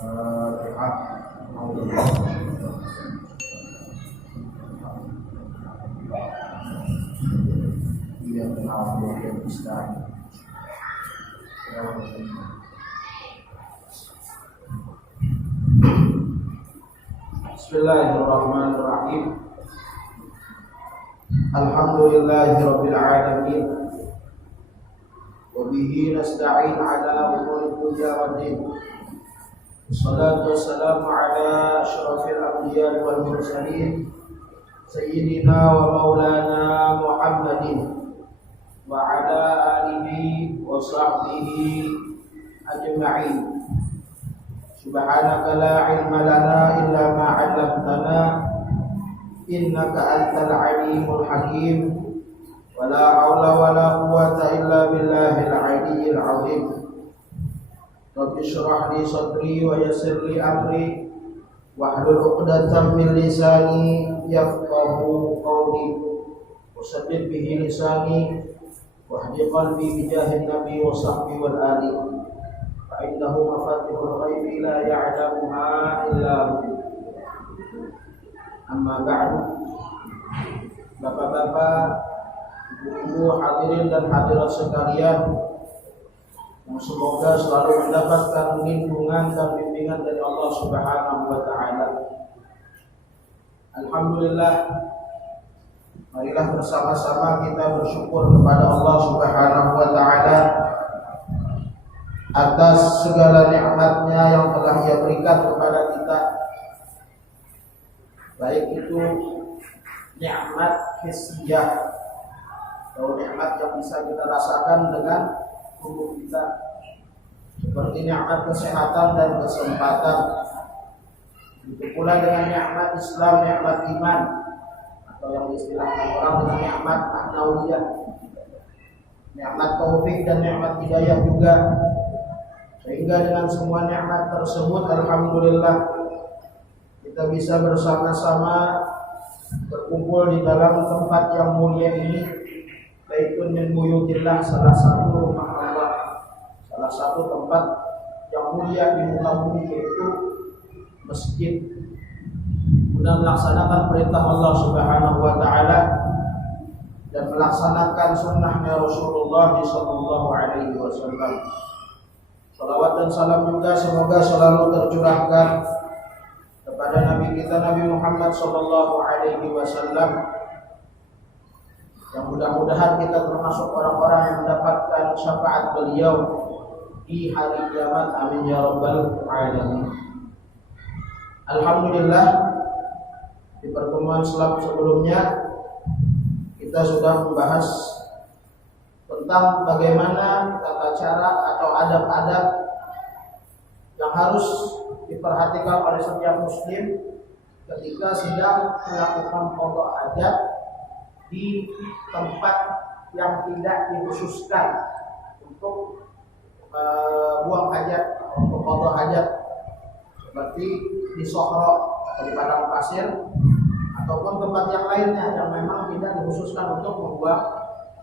Bismillahirrahmanirrahim. Alhamdulillahirabbil alamin. Wa bihi nasta'in ala umuri dunya waddin. Wassalatu wassalamu ala asyrafil anbiya'i wal mursalin sayyidina wa maulana Muhammadin wa ala alihi wa sahbihi ajma'in. Subhanaka la ilma lana illa ma 'allamtana innaka antal alimul hakim. Wa la haula wa la quwwata illa billahil aliyyil azim. Rabbi shrah li sadri wa yassir li amri wahlul 'uqdatam min lisani yafqahu qawli wa saddid bihi lisani wahdi qalbi bi jahin nabi wa sahbihi wal ali. Innahu mafatihul ghaibi la ya'lamuha illa hu. Amma ba'du. Bapak-bapak, ibu-ibu, hadirin dan hadirat sekalian, yang semoga selalu mendapatkan lindungan dan bimbingan dari Allah Subhanahu wa taala. Alhamdulillah, marilah bersama-sama kita bersyukur kepada Allah Subhanahu wa taala atas segala nikmatnya yang telah Ia berikan kepada kita, baik itu nikmat hissiyah atau nikmat yang bisa kita rasakan dengan tubuh kita, seperti nikmat kesehatan dan kesempatan. Itu pula dengan nikmat Islam, nikmat iman, atau yang diistilahkan orang dengan nikmat ma'nawiyah, nikmat taufik dan nikmat hidayah juga. Sehingga dengan semua nikmat tersebut, alhamdulillah, kita bisa bersama-sama berkumpul di dalam tempat yang mulia ini, baitun min buyutillah, salah satu rumah Allah, salah satu tempat yang mulia di muka bumi, yaitu masjid, guna melaksanakan perintah Allah Subhanahu wa taala dan melaksanakan sunnahnya Rasulullah sallallahu alaihi wasallam. Salawat dan salam juga semoga selalu tercurahkan kepada Nabi kita Nabi Muhammad sallallahu alaihi wasallam, yang mudah-mudahan kita termasuk orang-orang yang mendapatkan syafaat beliau di hari kiamat. Amin ya rabbal alamin. Alhamdulillah, di pertemuan sebelumnya kita sudah membahas tentang bagaimana tata cara atau adab-adab yang harus diperhatikan oleh setiap muslim ketika sedang melakukan qada hajat di tempat yang tidak dikhususkan untuk buang hajat, untuk qada hajat, seperti di sohro atau di padang pasir, ataupun tempat yang lainnya yang memang tidak dikhususkan untuk membuang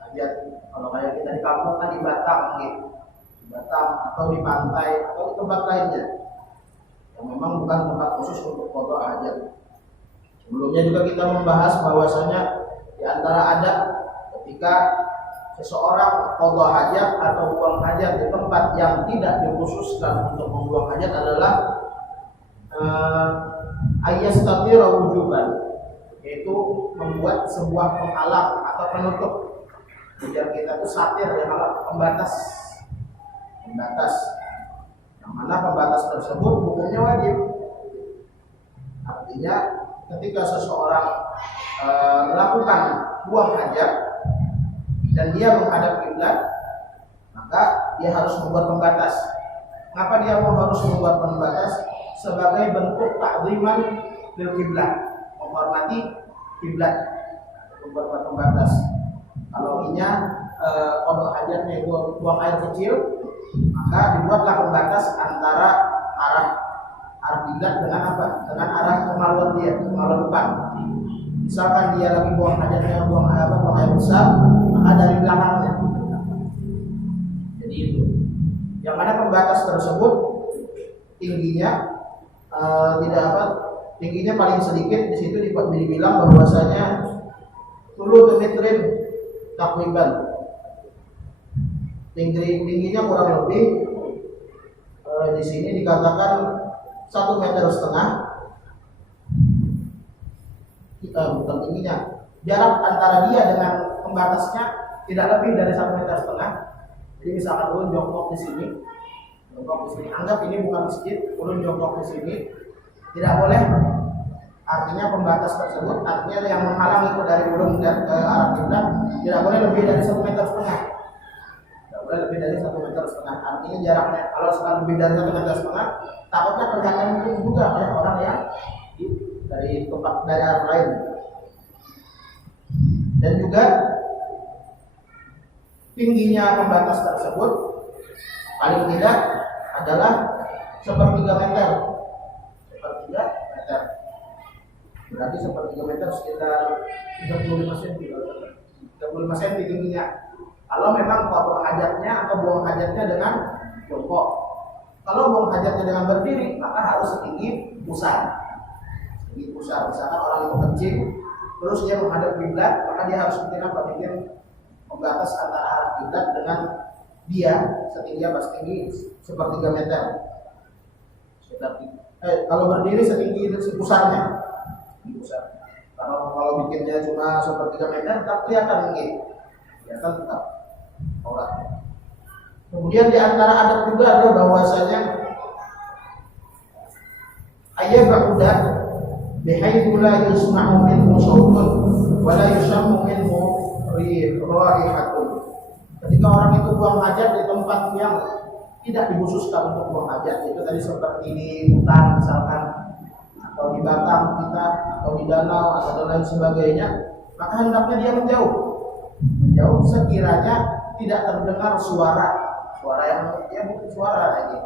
hajat. Kalau kayak kita di kampung kan di Batam gitu, di Batam atau di pantai atau di tempat lainnya yang memang bukan tempat khusus untuk qada hajat. Sebelumnya juga kita membahas bahwasanya di antara adab ketika seseorang qada hajat atau buang hajat di tempat yang tidak dikhususkan untuk membuang hajat adalah ayastatira wujuban, yaitu membuat sebuah penghalang atau penutup. Biar kita itu satir, yang pembatas, yang mana pembatas tersebut hukumnya wajib. Artinya ketika seseorang melakukan buang hajat dan dia menghadap kiblat, maka dia harus membuat pembatas. Kenapa dia harus membuat pembatas? Sebagai bentuk ta'ziman lil kiblat, menghormati kiblat, membuat pembatas. Kalau inya qada hajatnya itu buang air kecil, maka dibuatlah pembatas antara arah kiblat dengan apa? Dengan arah kemaluan dia, kemaluan depan. Misalkan dia lagi buang hajatnya, buang air besar, maka dari belakangnya. Jadi itu. Yang mana pembatas tersebut tingginya tidak apa, tingginya paling sedikit. Di situ dibilang bahwasanya tulu metrin takriban, tingginya kurang lebih di sini dikatakan 1,5 meter. Bukan tingginya, jarak antara dia dengan pembatasnya tidak lebih dari 1,5 meter. Jadi misalkan ulun jongkok di sini, anggap ini bukan masjid, ulun jongkok di sini, tidak boleh. Artinya pembatas tersebut, artinya yang menghalangi itu dari ulun dan ke arah kiblat, tidak boleh lebih dari 1,5 meter. Tidak boleh lebih dari 1,5 meter. Artinya jaraknya, kalau sekali lebih dari 1,5 meter, takutnya kelihatan itu juga oleh orang yang dari tempat dari arah lain. Dan juga tingginya pembatas tersebut paling tidak adalah 1/3 meter. 1/3 meter. Berarti 1/3 meter sekitar 35 cm. 35 cm tingginya. Kalau memang qada hajatnya atau buang hajatnya dengan jongkok. Kalau buang hajatnya dengan berdiri, maka harus setinggi pusar. Setinggi pusar. Misalkan orang itu kencing, terus dia menghadap kiblat, maka dia harus bikin pembatas antara arah kiblat dengan dia setinggi 1/3 meter. Kalau berdiri setinggi pusarnya. Kalau bikinnya cuma 1/3 meter, tetap kelihatan tinggi. Kelihatan tetap auratnya. Kemudian di antara adab juga adalah bahwasanya ayat ba'udah bihaitsu la yusma'u minhu shawtun wa la yushammu minhu raihatun. Ketika orang itu buang hajat di tempat yang tidak dikhususkan untuk buang hajat, itu tadi seperti di hutan misalkan, atau di batang kita, atau di danau, atau dan lain sebagainya, maka hendaknya dia menjauh sekiranya tidak terdengar suara yang bukan suara lagi,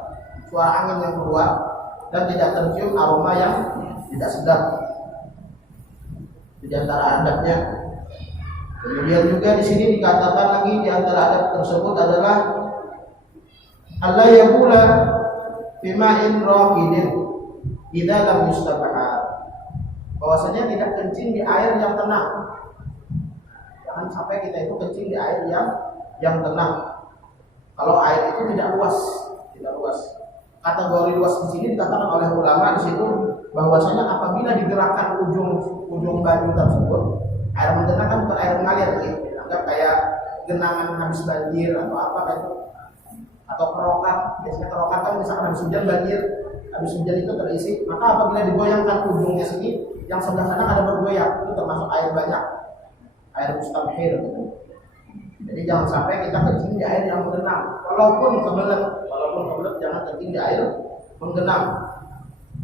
suara angin yang keluar, dan tidak tercium aroma yang tidak sedap. Di antara adabnya. Kemudian juga di sini dikatakan lagi di antara adab tersebut adalah alla yaqula bima'in raqidin idza lam yustabahar. Bahwasanya tidak kencing di air yang tenang. Jangan sampai kita itu kencing di air yang tenang. Kalau air itu tidak luas. Kategori luas di sini dikatakan oleh ulama di situ bahwasanya apabila digerakkan ujung baju tersebut, air mengenang kan bukan air mengalir, anggap kayak genangan habis banjir atau apa kayak itu, atau kerokan. Biasanya kerokan kan misalkan habis hujan banjir, habis hujan itu terisi, maka apabila digoyangkan ujungnya sini, yang sebelah sana ada bergoyang, itu termasuk air banyak, air mustabhir. Jadi jangan sampai kita kencing di air yang menggenang, walaupun kebelet jangan kencing di air menggenang.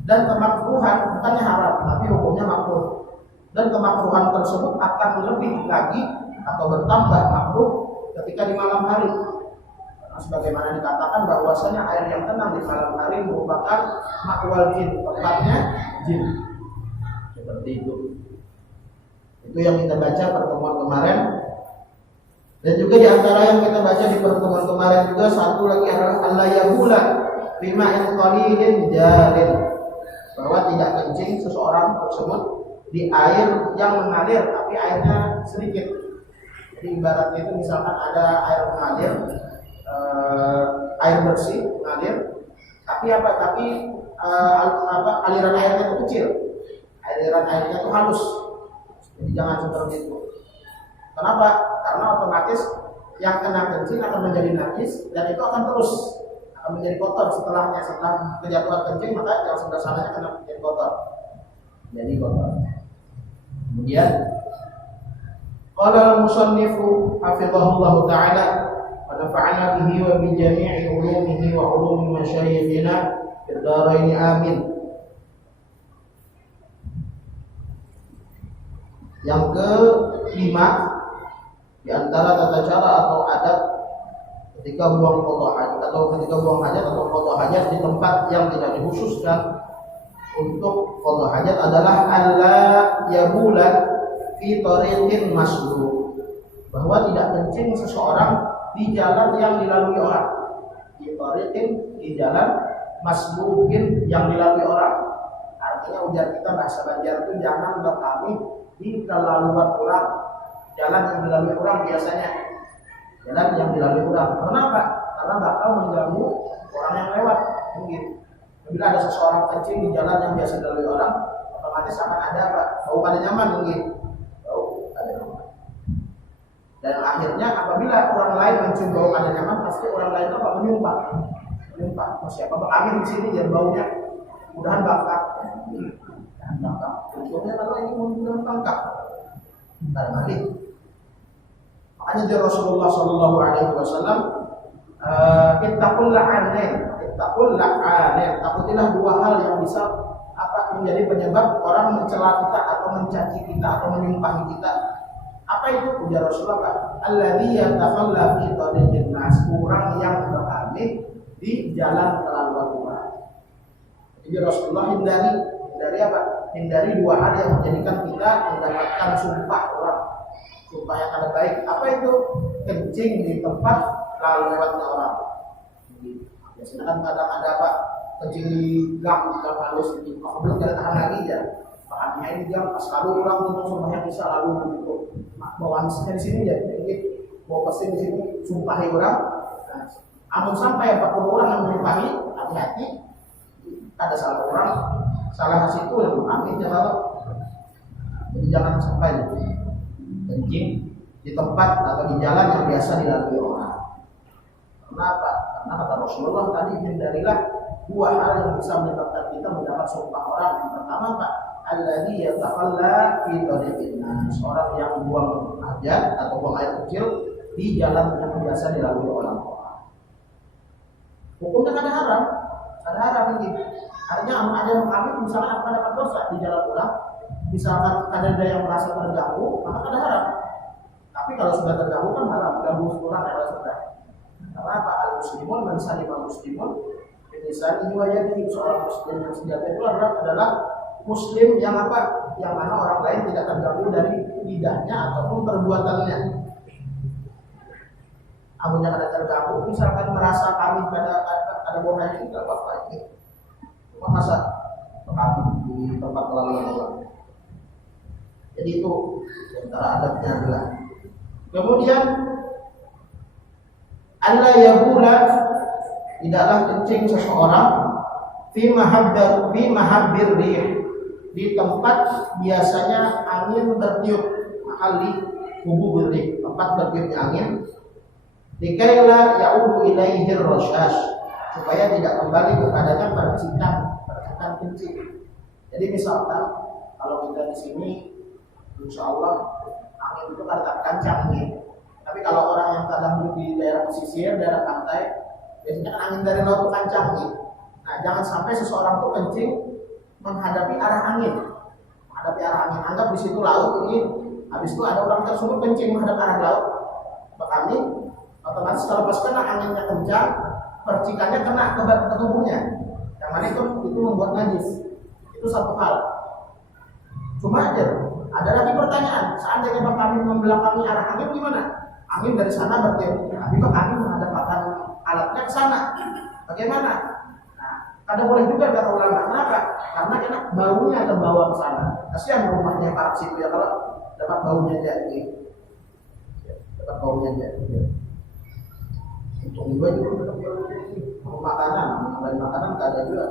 Dan kemakruhan bukannya haram, tapi hukumnya makruh. Dan kemakruhan tersebut akan lebih lagi atau bertambah makruh ketika di malam hari. Karena sebagaimana dikatakan bahwasanya air yang tenang di malam hari merupakan makwal jin, tempatnya jin. Seperti itu. Itu yang kita baca pertemuan kemarin. Dan juga di antara yang kita baca di pertemuan kemarin juga satu lagi adalah Allah yaqula bima'in qalilin jarin. Bahwa tidak kencing seseorang tersebut di air yang mengalir tapi airnya sedikit. Jadi ibaratnya itu misalkan ada air mengalir, air bersih mengalir, tapi aliran airnya itu kecil, aliran airnya itu halus. Jadi jangan seperti itu. Kenapa? Karena otomatis yang kena kencing akan menjadi najis dan itu akan menjadi kotor setelah kejatuhan kencing, maka yang sebelah sananya kena menjadi kotor. Kemudian qala al-musannifu hafizahullahu ta'ala wa nafa'ana bihi wa bi jami'i ulumihi wa ulumi masyayikhina fid dharain amin. Yang kelima di antara tata cara atau adab ketika buang qada hajat atau qada hajat di tempat yang tidak dikhususkan untuk qada hajat adalah alla yabula fi tariqin masdud, bahwa tidak kencing seseorang di jalan yang dilalui orang, di jalan masbukin yang dilalui orang. Artinya ujar kita bahasa Banjar itu jangan berkami di kelaluan orang. Jalan yang dilalui orang biasanya. Jalan yang dilalui orang. Kenapa? Karena bakal mengganggu orang yang lewat. Mungkin. Bila ada seseorang kencing di jalan yang biasa dilalui orang, otomatis akan ada apa? Bau pada nyaman mungkin. Bau pada nyaman. Dan akhirnya apabila orang lain mencium bau pada nyaman, pasti orang lain apa? Menyumpah. Siapa berkami di sini jadi baunya mudahan bangkak. Untungnya kalau ini mudah bangkak. Balik. Makanya dari Rasulullah Shallallahu Alaihi Wasallam, ittaqul la'anin. Takutilah dua hal yang bisa menjadi penyebab orang mencela kita atau mencaci kita atau menyumpahi kita. Apa itu? Ujar Rasulullah, alladzi yatakhalla fi tariqin nas, orang yang berkami di jalan kelaluan orang. Jadi Rasulullah hindari apa? Hindari dua hal yang menjadikan kita mendapatkan sumpah orang. Sumpah yang ada baik. Apa itu? Kencing di tempat lalu lewatnya orang. Biasanya kan kadang ada apa? Kencing di gang halus ini. Kalau belum kita tahan lagi ya. Bahannya ini dia pas lalu orang itu sumpahnya bisa lalu begitu. Bawaan di sini ya. Jadi bawa pasti di sini sumpahi orang. Amun sampai 40 orang yang menyumpahi, hati-hati. Ada salah orang, salah hasil itu yang kami jangan. Jadi jangan sampai kencing di tempat atau di jalan yang biasa dilalui orang. Kenapa? Karena kata Rasulullah tadi hindarilah dua hal yang bisa menyebabkan kita mendapat sumpah orang. Yang pertama Pak, alladzi yatakhalla fi tariqin nas, orang yang buang hajat atau buang air kecil di jalan yang biasa dilalui orang. Hukumnya ada haram ini. Artinya ada yang kami misalnya akan dapat dosa di jalan orang, misalkan ada yang merasa terganggu, maka ada haram. Tapi kalau sudah terganggu kan haram, ganggu orang adalah sudah. Karena apa? Al-muslimun man salima muslimun bilisanihi wa yadihi, seorang muslim yang sejati itu adalah muslim yang apa? Yang mana orang lain tidak terganggu dari lidahnya ataupun perbuatannya. Amunnya ada terganggu, misalkan merasa kami ada bohong ini tidak apa-apa ini. Cuma masa kami di tempat kelaluan orang. Jadi itu antara adabnya adalah. Kemudian alla yabula, tidaklah kencing seseorang fi mahabbir rih, di tempat biasanya angin bertiup, mahali hubub rih, tempat bertiupnya angin. Dikaila ya'udu ilaihi rasyash, supaya tidak kembali kepadanya percikan kencing. Jadi misalkan kalau kita di sini, insya Allah angin itu kan kencang nih. Tapi kalau orang yang kadang duduk di daerah pesisir, daerah pantai, biasanya kan angin dari laut itu kencang nih. Nah, jangan sampai seseorang itu kencing menghadapi arah angin. Anggap di situ laut ini, habis itu ada orang tersebut kencing menghadap arah laut. Kami otomatis kalau pas kena anginnya kencang, percikannya kena ke tubuhnya. Yang mana itu membuat najis. Itu satu hal. Cuma aja ada lagi pertanyaan, seandainya kami membelakangi arah angin gimana? Angin dari sana bertiup, tapi kami menghadapkan alatnya ke sana. Bagaimana? Nah, ada boleh juga kata ulama. Kenapa? Karena baunya terbawa ke sana. Kasihan rumahnya para situ ya kalau dapat baunya jadi. Dapat baunya jadi. Untuk juga makanan nggak ada juga.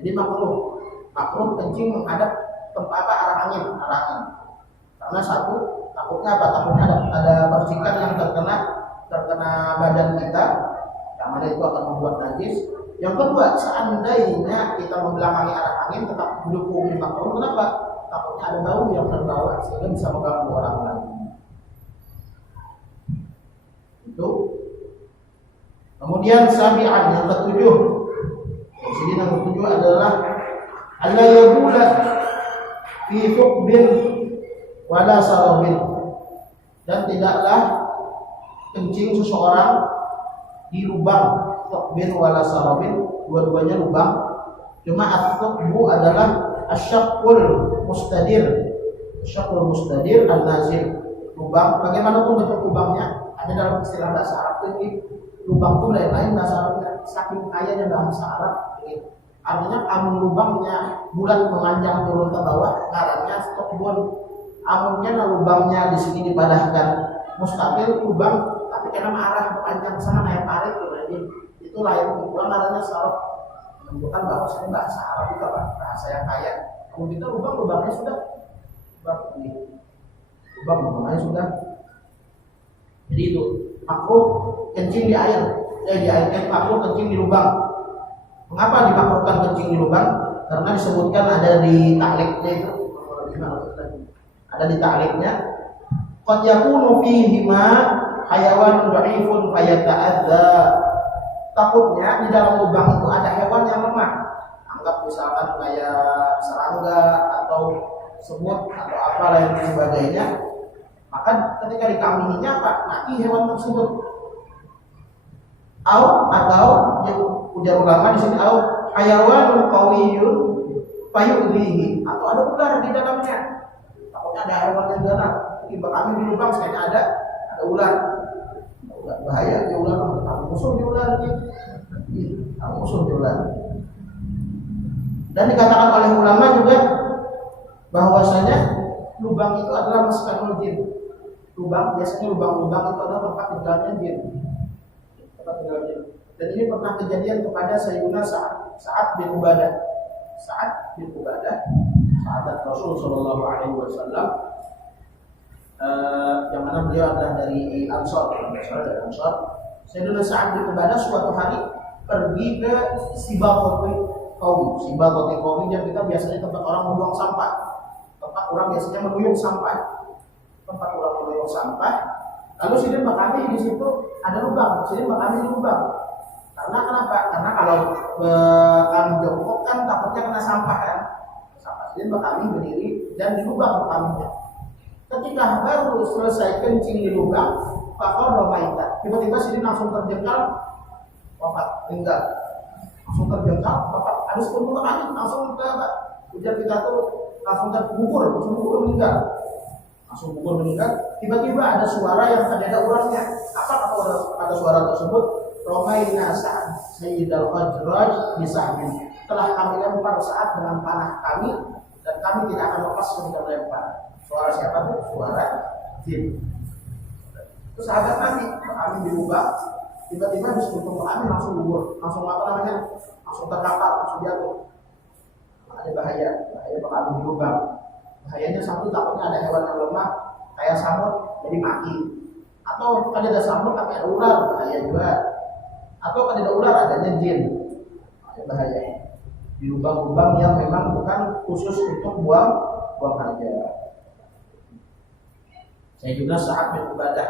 Jadi makruh kencing menghadap tempat arah angin. Karena satu, takutnya apa? Takutnya ada percikan yang terkena badan kita, yang mana itu akan membuat najis. Yang kedua, seandainya kita membelakangi arah angin tetap mendukung makruh, kenapa? Takutnya ada bau yang terbawa sehingga bisa mengganggu orang lain. Itu. Kemudian sabi'an, yang ketujuh. Di sini yang ketujuh adalah alla yabula fi thuqbin wala sarabin, dan tidaklah kencing seseorang di lubang thuqbin wala sarabin, dua-duanya lubang. Cuma at-thuqbu adalah asyaqqul mustadir an-nazil, lubang. Bagaimanapun bentuk lubangnya, ada dalam istilah bahasa Arab ini lubang itu lain-lain bahasa Arabnya. saking kayanya bahasa Arab ini. Artinya amun lubangnya bulat memanjang turun ke bawah, ngarannya stokbon. Amunnya lubangnya di sini dipadahkan mustaqil lubang, tapi karena arah memanjang ke sana naik parit jadi itu lain kumpulan ngarannya saraf. Menunjukkan bahwa saya bahasa Arab juga bahasa yang kaya. Kalau kita lubangnya sudah lubangnya sudah. Jadi itu makruh kencing di air, makruh kencing di lubang. Mengapa dimakruhkan kencing di lubang? Karena disebutkan ada di takliknya itu, ada di takliknya. Qad yakunu fihima hayawan dhaifun fayata'adza. Takutnya di dalam lubang itu ada hewan yang lemah. Anggap misalkan kayak serangga atau semut atau apa lain sebagainya. Maka ketika dikambinginya apa? Mati hewan tersebut. Atau ujar ulama di sini hayawanun qawiyyun fayudhihi, atau ada ular di dalamnya. Takutnya ada hewan yang galak. Tiba kami di lubang sekalinya ada ular. Bahaya dia ular, musuh dia ular ini. Musuh dia ular. Dan dikatakan oleh ulama juga bahwasanya lubang itu adalah maskanul jin. Biasanya lubang-lubang itu adalah tempat tinggalnya jin. Dan ini pernah kejadian kepada Sayyidina Sa'ad bin Ubadah. Sahabat Rasul Shallallahu Alaihi Wasallam, yang mana beliau adalah dari Ansor. Sayyidina Sa'ad bin Ubadah suatu hari pergi ke Sibaqati Qaum yang kita biasanya tempat orang membuang sampah. Tempat orang biasanya membuang sampah. Lalu sidin kami di situ ada lubang, di lubang. Karena kenapa? Karena kalau kami jongkok kan takutnya kena sampah kan. Sidin kami berdiri dan di lubang kaminya. Ketika baru selesai kencing di lubang, fakor maita. Tiba-tiba sidin langsung terjengkal, wafat, meninggal. Langsung terjengkal, wafat. Habis kumpul kami langsung ke ujar kita tuh langsung tergugur, meninggal. Tiba-tiba ada suara yang ada orangnya. Apa kata suara tersebut? Romaina Sa'ad Sayyidal Khajraj bisahmin. Telah kami lempar Sa'ad dengan panah kami, dan kami tidak akan lepas ketika lempar. Suara siapa tuh? Suara jin. Terus sahabat kami dirubah. Tiba-tiba di sekitar kami langsung gugur, langsung terkapar, langsung jatuh. Ada bahaya kami dirubah. Bahayanya satu, takutnya ada hewan yang lemah kayak samut jadi mati, atau kan ada samut tapi ada ular, bahaya juga. Atau kan ada ular adanya jin, bahaya. Di lubang-lubang yang memang bukan khusus untuk buang haja. Saya juga Sa'ad bin Ubadah.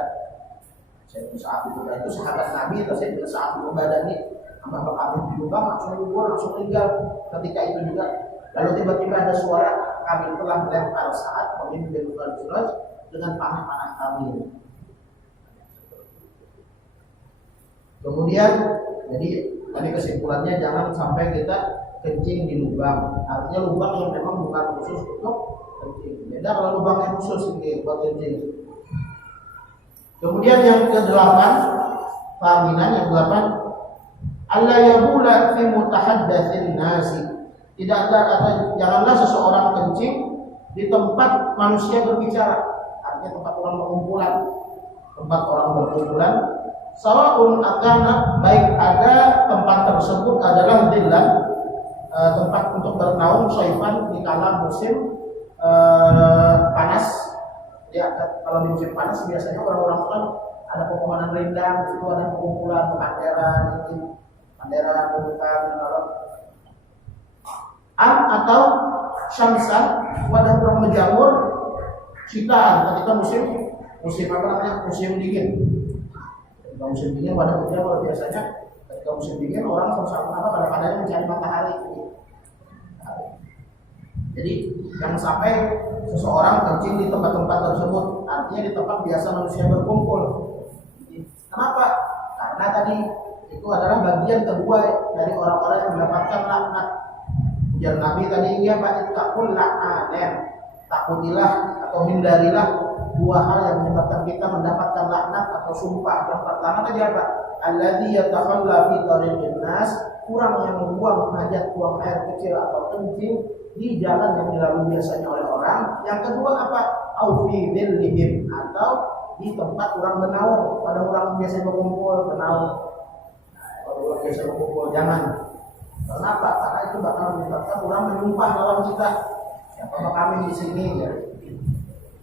Itu sahabat Nabi, atau saya juga Sa'ad bin Ubadah ini tambah kami di lubang langsung gugur, langsung meninggal. Ketika itu juga lalu tiba-tiba ada suara, kami telah melempar Sa'ad pemimpin Khajraj dengan panah-panah kami. Kemudian, jadi tadi kesimpulannya jangan sampai kita kencing di lubang. Artinya lubang yang memang bukan khusus untuk kencing. Beda kalau lubang yang khusus ini buat kencing. Kemudian yang ke-8, fahaminan yang ke-8, alla yabula fi mutahaddatsin nasi. Janganlah seseorang kencing di tempat manusia berbicara. Artinya tempat orang berkumpulan. Sawaun akana, baik ada tempat tersebut adalah dillan, tempat untuk bernaung, soifan di kala musim panas. Ya, kalau di musim panas biasanya orang-orang kan ada pepohonan rindang, itu ada perkumpulan panderan, bukan kalau atau syamsan, wadah kurang menjamur, sitaan ketika musim dingin. Ketika musim dingin wadah menjamur, biasanya ketika musim dingin orang sama-sama pada mencari matahari. Jadi jangan sampai seseorang kencing di tempat-tempat tersebut, artinya di tempat biasa manusia berkumpul. Kenapa? Karena tadi itu adalah bagian kedua dari orang-orang yang mendapatkan laknat. Ujar Nabi tadi, ya Pak, takul laknaten, takutilah atau hindarilah dua hal yang menyebabkan kita mendapatkan laknat atau sumpah. Yang pertama tadi apa? alladzi yatakhalla fi tariqin nas, kurang yang membuang hajat, buang air kecil atau kencing di jalan yang dilalui biasanya oleh orang. Yang kedua apa? Au fi dhillihim, atau di tempat orang bernaung. Pada orang biasa berkumpul bernaung, kalau orang biasa berkumpul jangan. Kenapa? Karena itu bakal menyebabkan orang menumpah lawan kita. Siapa kami di sini ya?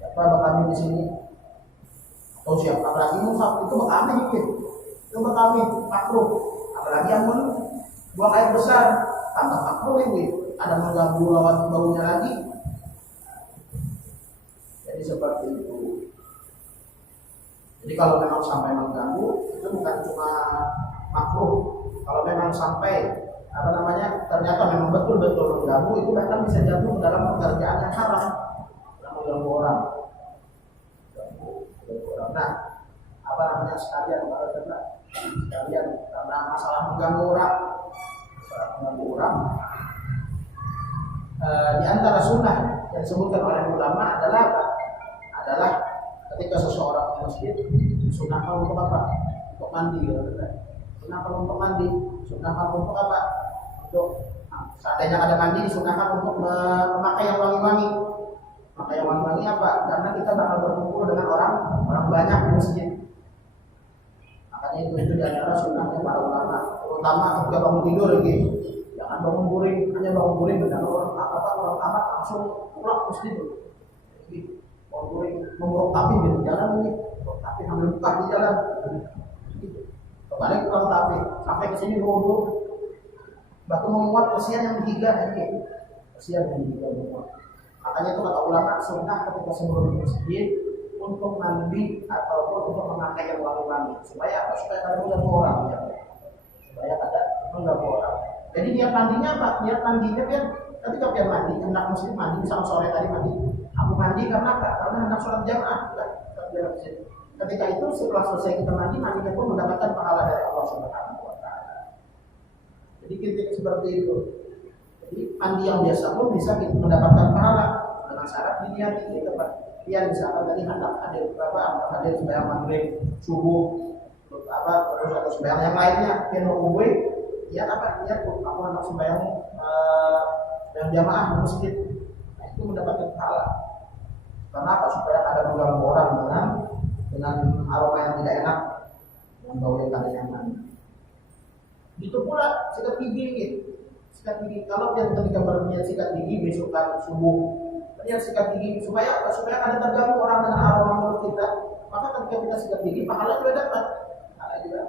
Siapa kami di sini? Atau siapa lagi musaf itu kami mungkin. Itu kami makruh. Apalagi yang buang air besar, tambah makruh ini. Ada mengganggu lawan baunya lagi. Jadi seperti itu. Jadi kalau memang sampai mengganggu, itu bukan cuma makruh. Kalau memang sampai ternyata memang betul-betul mengganggu, itu bahkan bisa jatuh dalam pekerjaan yang haram, dalam mengganggu orang. Nah, sekalian karena masalah mengganggu orang, di antara sunnah yang disebutkan oleh ulama adalah apa? Adalah ketika seseorang ke masjid, sunnahkan untuk apa? Untuk mandi. Sunnahkan untuk mandi. Sunnahkan untuk apa? Untuk seandainya ada mandi, disunahkan untuk memakai yang wangi-wangi. Memakai yang wangi-wangi apa? Karena kita bakal berkumpul dengan orang banyak di masjid. Makanya itu di antara sunnahnya para ulama. Terutama ketika bangun tidur gitu. Jangan bangun guring, hanya bangun guring dengan orang amat langsung pulang masjid. Jadi bangun guring memuruk tapi di jalan ini, tapi sambil buka di jalan. Kembali pulang tapi sampai ke sini bodoh. Bahkan memuat kesian yang ketiga lagi. Kesian yang ketiga memuat. Makanya itu kata ulama, sunnah ketika sebelum masjid untuk mandi ataupun untuk memakai yang wangi-wangi. Supaya kada mengganggu orang ya. Supaya kada mengganggu orang. Jadi niat mandinya apa? Niat mandinya biar ketika biar mandi, hendak muslim mandi, misalnya sore tadi mandi. Aku mandi karena apa? Karena hendak sholat jamaah. Ketika itu setelah selesai kita mandinya pun mendapatkan pahala dari Allah Subhanahu wa taala. Jadi kritik seperti itu. Jadi mandi yang biasa pun bisa kita mendapatkan pahala dengan syarat diniati gitu Pak. Dia misalkan tadi hendak hadir sembahyang maghrib, subuh, terus atau sembahyang yang lainnya, kenoi, ya apa? Ya aku hendak sembahyang yang jamaah di masjid. Nah, itu mendapatkan pahala. Karena apa? Supaya ada mengganggu orang dengan aroma yang tidak enak, dengan bau yang tidak nyaman. Itu pula sikat gigi gitu. Sikat gigi, kalau dia ketika berniat sikat gigi besok kan subuh, berniat sikat gigi supaya apa? Supaya ada terganggu orang dengan aroma mulut kita, maka ketika kita sikat gigi pahala juga dapat. Pahala juga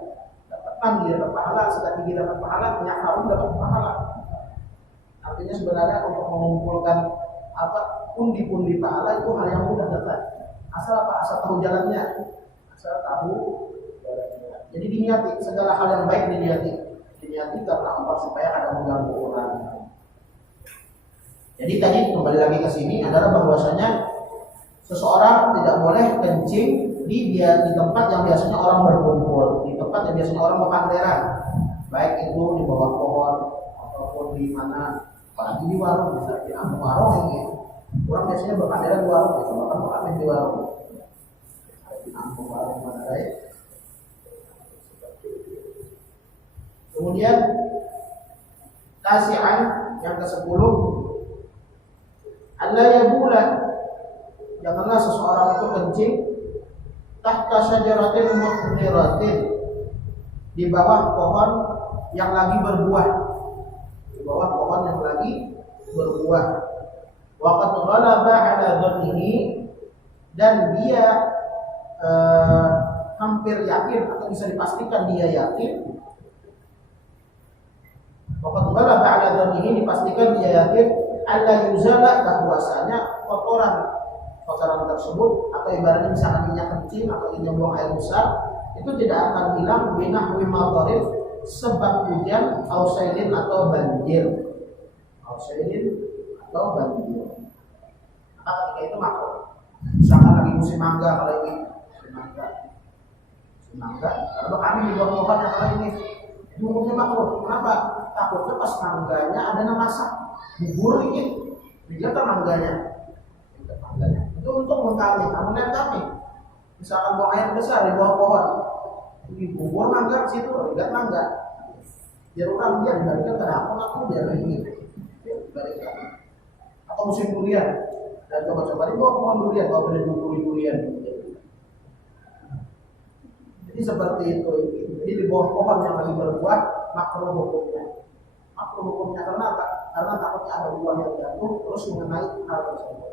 dapat mandi dapat pahala, sikat gigi dapat pahala, minyak harum dapat pahala. Artinya sebenarnya untuk mengumpulkan pundi-pundi pahala itu hal yang mudah dapat. Asal apa? Asal tahu jalannya. Asal tahu jalannya. Jadi diniati segala hal yang baik diniati karena Allah supaya ada mengganggu orang. Jadi tadi kembali lagi ke sini adalah bahwasanya seseorang tidak boleh kencing di tempat yang biasanya orang berkumpul, di tempat yang biasanya orang berpanteran, baik itu di bawah pohon ataupun di mana, apalagi di warung, misalnya di warung ini. Orang biasanya berpanteran di warung, bahkan berpanteran di warung. Di warung mana baik. Kemudian tasi'an yang ke-10, alla yabula, janganlah seseorang itu kencing tahta syajaratin muthmiratin, di bawah pohon yang lagi berbuah, di bawah pohon yang lagi berbuah. Waqad ghalaba ala dhannihi, dan dia hampir yakin atau bisa dipastikan dia yakin. Waqad ghalaba ala dhannihi, dipastikan dia yakin alla yuzala, bahwasanya kotoran tersebut atau ibaratnya misalkan minyak kencing atau minyak buang air besar itu tidak akan hilang binahwi madharif, sebab hujan ausailin atau banjir. Maka ketika itu makruh. Misalkan lagi musim mangga, kalau ini musim mangga, kalau kami di bawah pohon yang kalau ini hukumnya makruh. Kenapa? Takutnya pas mangganya ada yang masak bubur ini, dijaga mangganya. Itu untuk mengkami, namun kami misalkan buang air besar di bawah pohon, Ibu gua mangga situ, enggak mangga. Biar orang dia diberikan kenapa aku biar ini diberikan. Atau musim durian dan coba-coba ini gua pohon durian, gua beli durian. Jadi seperti itu. Jadi di bawah pohon yang lagi berbuah makruh hukumnya. Makruh hukumnya karena apa? Karena takutnya ada buah yang jatuh terus mengenai hal tersebut.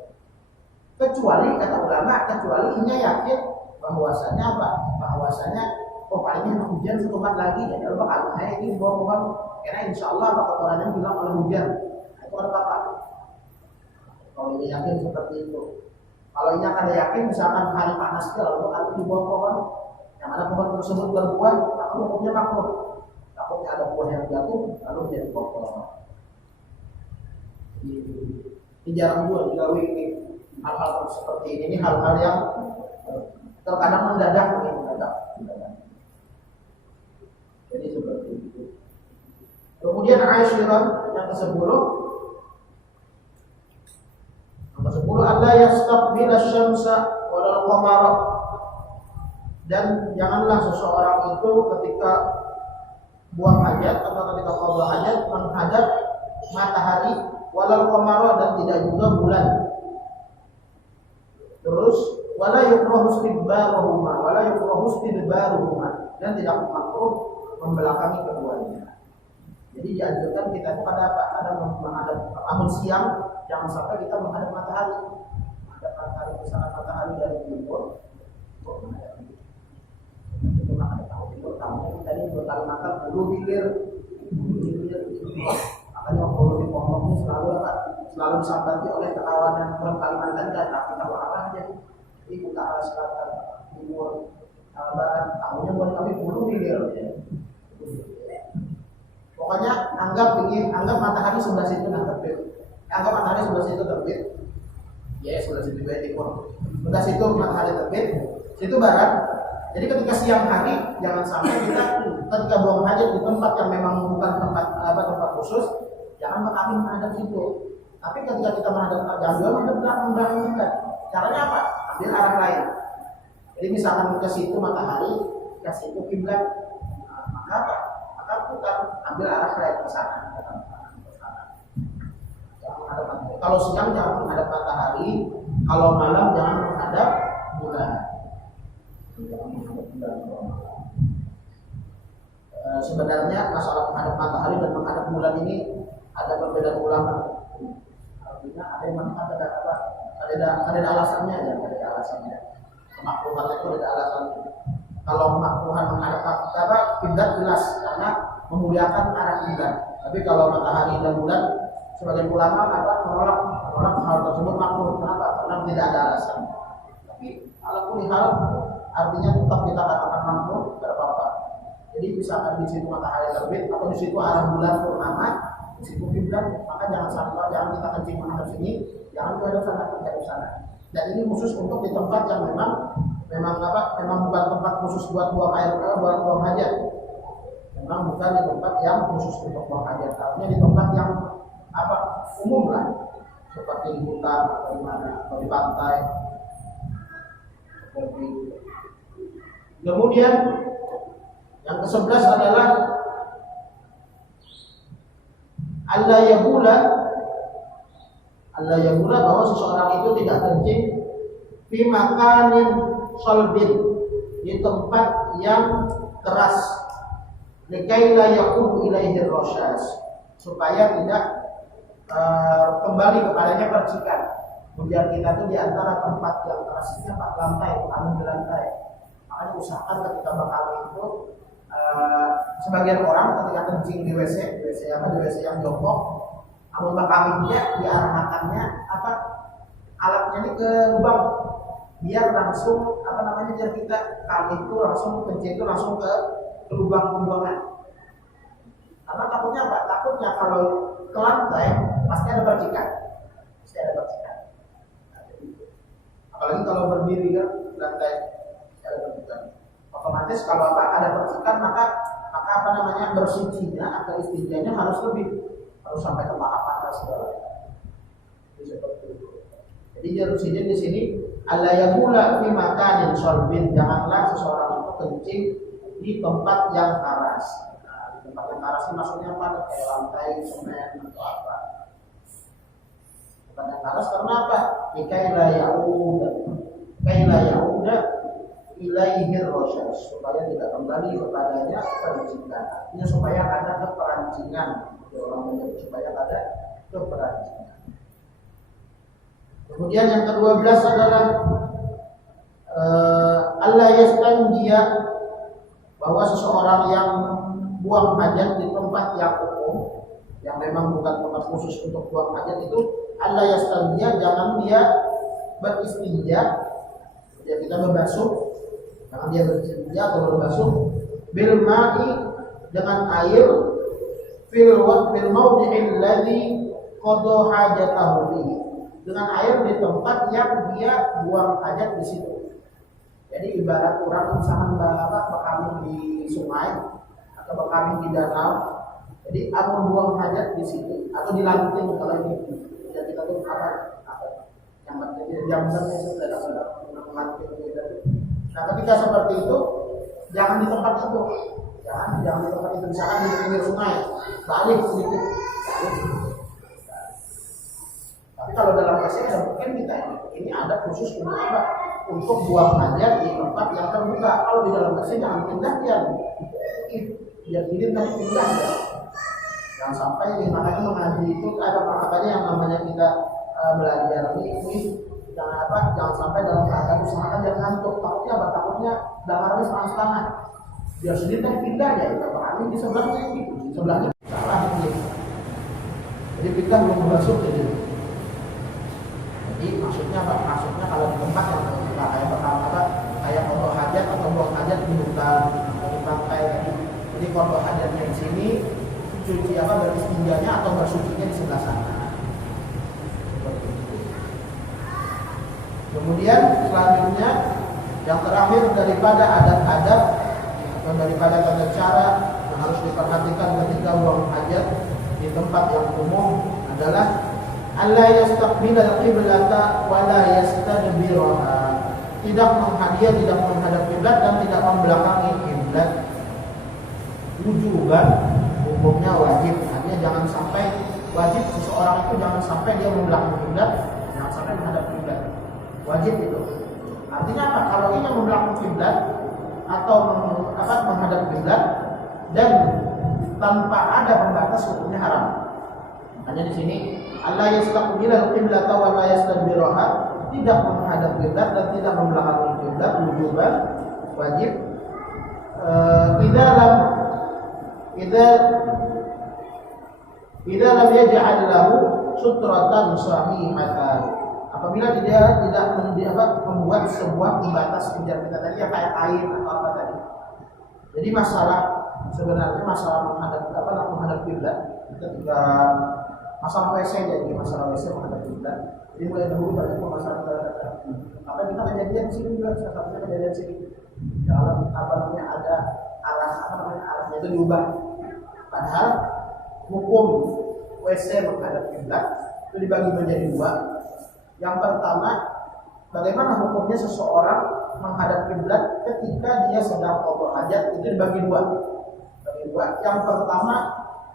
Kecuali kata ulama, kecuali ini yakin bahwasanya apa? Bahwasanya palingnya hujan setempat lagi ya kalau bakal ini di bawah pohon karena insya Allah bakal kotorannya bilang oleh hujan. Nah, itu ada apa? Kalau ini yakin seperti itu. Kalau ini ada yakin misalkan hari panas kalau bakal di bawah pohon yang ada pohon tersebut berbuah, maka hukumnya makruh. Takutnya ada buah yang jatuh lalu menjadi kotor. Ini jarang juga dilalui ini hal-hal seperti ini hal-hal yang terkadang mendadak. Jadi seperti itu. Kemudian Aisyah yang ke-10. Yang ke-10 Allah yastaqbil asy-syamsa wal qamara. Dan janganlah seseorang itu ketika buang hajat atau ketika qada hajat menghadap matahari walal qamara dan tidak juga bulan. Terus wala yukrahu istidbaruhuma dan tidak makruh membelakangi keduanya. Jadi dianjurkan kita itu pada apa? Ada menghadap amun siang jangan sampai kita menghadap matahari. Menghadap matahari misalkan matahari dari timur. Itu menghadap timur. Tahunya kita ini berkali-kali bulu hilir. Makanya kalau di pondok ini selalu disambati oleh kawanan Kalimantan dan kita apa aja. Jadi utara, selatan, timur, barat. Tahunya buat kami bulu hilir. Pokoknya anggap matahari sebelah situ terbit. Anggap matahari sebelah situ terbit. Ya, sebelah situ timur. Sebelah situ matahari terbit, situ barat. Jadi ketika siang hari jangan sampai kita ketika buang hajat di tempat yang memang bukan tempat khusus, jangan kami menghadap situ. Tapi ketika kita menghadap jangan menghadap belakang kita. Caranya apa? Ambil arah lain. Jadi misalkan ke situ matahari, ke situ kiblat, maka apa? Putar, ambil arah lain ke sana. Jangan menghadap matahari. Kalau siang jangan menghadap matahari, kalau malam jangan menghadap bulan. Sebenarnya masalah menghadap matahari dan menghadap bulan ini ada perbedaan ulama. Artinya ada yang mengatakan ada alasannya ya, ada alasannya. Kemakruhan itu ada alasannya. Kalau kemakruhan menghadap kiblat jelas karena memuliakan arah kiblat. Tapi kalau matahari dan bulan sebagian ulama menolak hal tersebut makruh. Kenapa? Karena tidak ada alasan. Tapi kalau hal artinya tetap kita katakan makruh, tidak apa-apa. Jadi misalkan di situ matahari terbit atau di situ arah bulan purnama, di situ kiblat, maka jangan kita kencing menghadap sini, jangan ke sana. Dan ini khusus untuk di tempat yang memang bukan tempat khusus buat buang hajat. Memang bukan di tempat yang khusus untuk buang hajat. Artinya di tempat yang umum lah, seperti di hutan atau di mana, atau di pantai. Seperti itu. Kemudian yang ke-11 adalah Allah yabula bahwa seseorang itu tidak kencing fi makanin solbin, di tempat yang keras, likaila yaqudu ilaihi rasyas, supaya tidak kembali kepadanya percikan. Kemudian kita tuh di antara tempat yang kerasnya lantai, angin di lantai. Makanya usahakan ketika bakal itu sebagian orang ketika kencing di WC yang jongkok, namun bakaminya diarahkannya alatnya ini ke lubang biar langsung biar kita kami itu langsung kencing itu langsung ke lubang pembuangan. Karena takutnya apa? Takutnya kalau ke lantai pasti ada percikan. Apalagi kalau berdiri kan lantai ada percikan. Otomatis kalau ada percikan maka bersucinya atau istinjanya harus sampai ke paha panas segala. Jadi seperti itu. Jadi harusnya di sini alla yaqula fi makanin solbin, janganlah seseorang itu kencing di tempat yang keras. Nah, di tempat yang keras ini maksudnya apa? Kayak lantai semen atau apa? Tempat yang keras karena apa? Kaila yauda ilaihi rasyad, supaya tidak kembali kepadanya perancingan. Artinya supaya ada keperancingan. Orang menyebut supaya ada keperancingan. Kemudian yang ke-12 adalah Allah yastanjiya, bahwa seseorang yang buang hajat di tempat yang umum, yang memang bukan tempat khusus untuk buang hajat itu, Allah yastanjiya, jangan dia beristinja, ya kita berbasuh, jangan dia beristinja atau berbasuh bil ma'i, dengan air, fil mawdi'il ladzi qada hajatahu fihi, dengan air di tempat yang dia buang hajat di situ. Jadi ibarat orang misalkan berkami di sungai atau berkami di danau, jadi aku buang hajat di situ atau di lanting, kalau ini ya kita tuh apa yang jam-jamnya sudah ada lanting gitu. Nah ketika seperti itu jangan di tempat itu, jangan di tempat itu, misalkan di pinggir sungai, balik sedikit. Tapi kalau dalam kasih ada mungkin kita ini ada khusus untuk apa? Untuk buang hajat di tempat yang terbuka. Kalau di dalam kasih jangan pindah biar diri tapi pindah ya. Jangan sampai makanya mengaji itu ada makanya yang namanya kita belajar ini jangan sampai dalam keadaan usahakan jangan ngantuk. Takutnya apa? Takutnya dangarnya setengah-setengah. Biar sendiri tapi pindah ya. Kita pahami di sebelahnya ini, di sebelahnya salah ini. Jadi pindah belum masuk jadi. Jadi maksudnya apa? Maksudnya kalau di tempat yang terbuka kayak pertama kayak pondok hajat atau buang hajat di hutan atau di pantai. Jadi pondok hajatnya di sini, cuci beristinjanya atau bersucinya di sebelah sana. Kemudian selanjutnya yang terakhir daripada adat-adat atau daripada tata cara yang harus diperhatikan ketika buang hajat di tempat yang umum adalah Allah yastaqbilal qiblata wa la yastadbiraha. Tidak menghadap kiblat dan tidak membelakangi kiblat. Wujuban, hukumnya wajib. Artinya jangan sampai wajib seseorang itu jangan sampai dia membelakangi kiblat, jangan sampai menghadap kiblat. Wajib itu. Artinya apa? Kalau ini membelakangi kiblat atau menghadap kiblat dan tanpa ada pembatas, hukumnya haram. Hanya di sini Allah yastaqbilal qiblata wa la yastadbiraha, tidak menghadap kiblat dan tidak membelakangi kiblat, wujuban wajib. Idza lam yaj'al lahu sutratan sahihatan, apabila dia tidak membuat sebuah pembatas pinjar kita tadi ya kayak air atau apa tadi. Jadi sebenarnya masalah menghadap kiblat ketika masalah WC, jadi masalah WC menghadap kiblat. Jadi mulai dahulu banyak masalah apa kita kejadian sini juga, salah satunya kejadian sini dalam ada arahnya itu diubah. Padahal hukum WC menghadap kiblat itu dibagi menjadi dua. Yang pertama, bagaimana hukumnya seseorang menghadap kiblat ketika dia sedang qada hajat, itu dibagi dua. Yang pertama,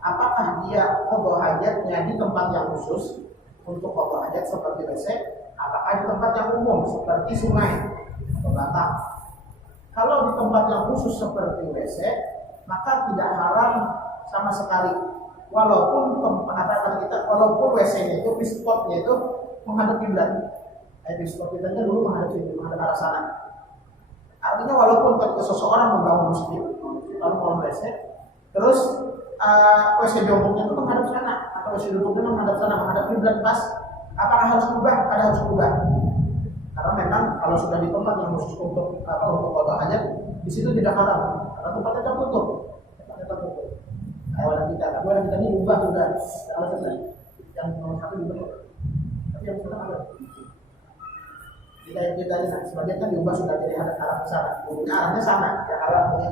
apakah dia qada hajatnya di tempat yang khusus untuk qada hajat seperti WC, apakah di tempat yang umum seperti sungai atau batang. Kalau di tempat yang khusus seperti WC, maka tidak haram sama sekali. Walaupun WC-nya itu pispotnya itu menghadap kiblat. Pispot kita dulu menghadap arah sana. Artinya walaupun ketika seseorang membangun masjid lalu mau WC, terus WC jongkoknya itu menghadap sana atau WC duduknya menghadap sana, menghadap kiblat pas, apakah harus berubah? Harus berubah. Karena memang kalau sudah di tempat yang khusus untuk qada hajat, di situ tidak haram karena tempatnya tertutup. Kayak kita ini ubah sudah yang nomor satu juga, tapi yang sekarang ada. Kita ini sebagian kan diubah sudah jadi arah ke sana, arahnya sana, ya arahnya.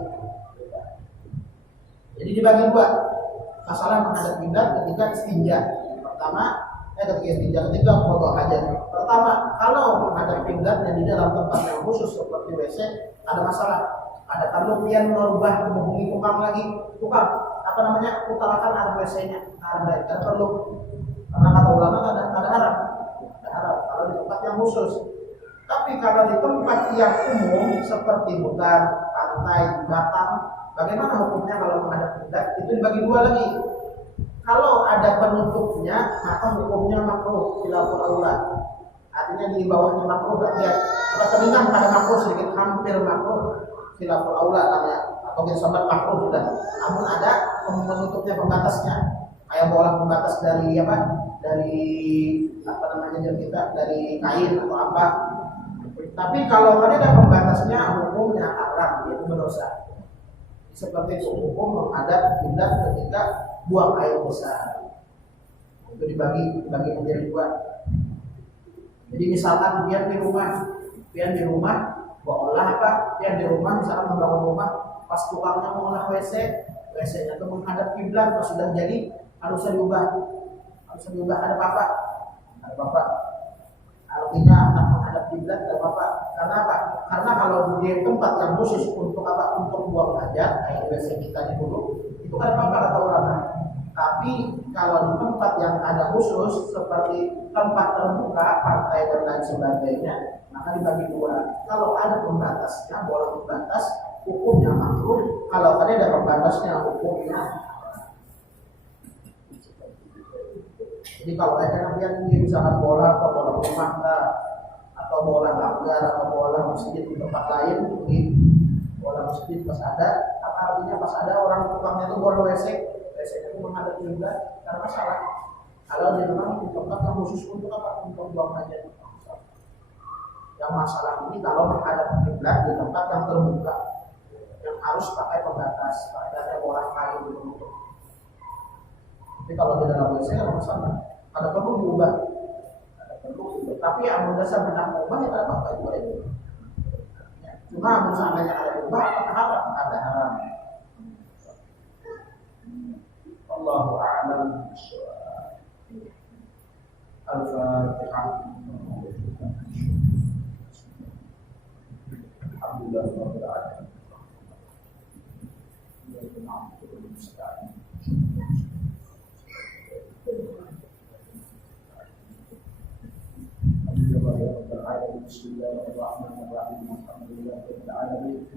Jadi dibagi dua, masalah menghadap kiblat ketika istinja. Ketika qada hajat. Pertama, kalau menghadap kiblat dan di dalam tempat yang khusus seperti WC ada masalah. Ada perlu pian merubah menghubungi tukang lagi, tukang apa namanya, utarakan ada WC-nya, ada perlu, karena kata ulama ada haram kalau di tempat yang khusus. Tapi kalau di tempat yang umum seperti hutan, pantai, batang, bagaimana hukumnya kalau menghadap kiblat? Itu dibagi dua lagi. Kalau ada penutupnya, maka hukumnya makruh khilaful aula. Artinya di bawahnya makruh berarti apa terlingan pada makruh sedikit, hampir makruh khilaful aula namanya, atau kita sambat makruh sudah. Namun ada penutupnya, pembatasnya, kayak bola pembatas dari apa? Dari apa namanya kita, dari kain atau apa. Tapi kalau ada pembatasnya, hukumnya haram, yaitu berdosa. Seperti itu hukum menghadap kiblat ketika buang air besar. Itu dibagi menjadi dua. Jadi misalkan pian di rumah mau olah apa? Pian di rumah misalkan membangun rumah, pas tukangnya mau olah WC-nya itu menghadap kiblat, pas sudah jadi harusnya diubah. Ada apa? Artinya anak menghadap kiblat tidak apa-apa. Karena apa? Karena kalau di tempat yang khusus untuk apa? Untuk buang hajat, kayak WC kita dulu, itu kan apa kata ulama. Tapi kalau di tempat yang ada khusus seperti tempat terbuka, pantai dan lain sebagainya, maka dibagi dua. Kalau ada pembatasnya, bola pembatas, hukumnya makruh. Kalau ada pembatasnya, hukumnya. Jadi kalau ada yang misalkan bola atau bola rumah atau bola langgar atau bola masjid di tempat lain, di bola masjid pas ada, apa artinya pas ada orang tukangnya itu bola WC-nya itu menghadap kiblat, karena masalah. Kalau dia memang di tempat yang khusus untuk apa? Untuk buang hajat. Yang masalah ini kalau menghadap kiblat di tempat yang terbuka, yang harus pakai pembatas, ada bola kayu di penutup. Tapi kalau di dalam WC ada masalah, ada perlu diubah. Tapi yang berdasar benak ubah itu apa itu? Cuma misalnya ada ubah, haram, ada haram. Allahu a'lam. Al-Fatihah. Alhamdulillah rabbil alamin. Bismillahirrahmanirrahim. Alhamdulillahirabbil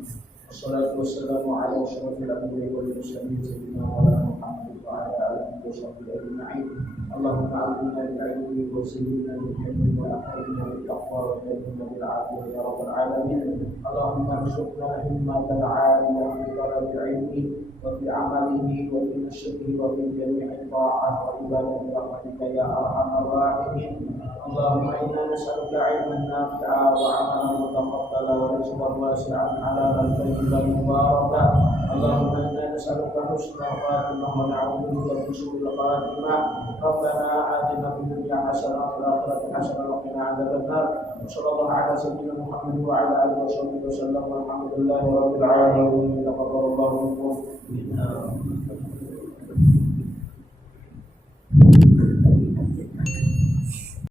wassalatu wassalamu ala asyrofil anbiya'i wal mursalin sayyidina Muhammad wa ala alihi wa sahbihi ajma'in. Allahumma a'inna bil 'ilmi wa sayyidina bil hilmi wa akrimna bil taqwa wa sayyidina bil 'afwi ya rabbal alamin. Allahumma arzuqna himmatal 'aliyah fi talabil 'ilmi wa fi 'amalihi wa fi nashrihi wa fi jami'i ta'ah wa ibadati rahmatika ya arhamar rahimin. Allahumma inna nas'aluka 'ilman nafi'a wa 'amalan mutaqabbala wa rizqan wasi'an 'alalan thayyiban mubarakan. Allahumma inna nas'aluka husnal khatimah wa na'udzu bika min su'il khatimah. Rabbana atina fid dunya hasanah wa fil akhirati hasanah wa qina adzaban nar. Sallallahu ala sayyidina Muhammad wa ala alihi wa sahbihi wasallam. Walhamdulillahi rabbil alamin.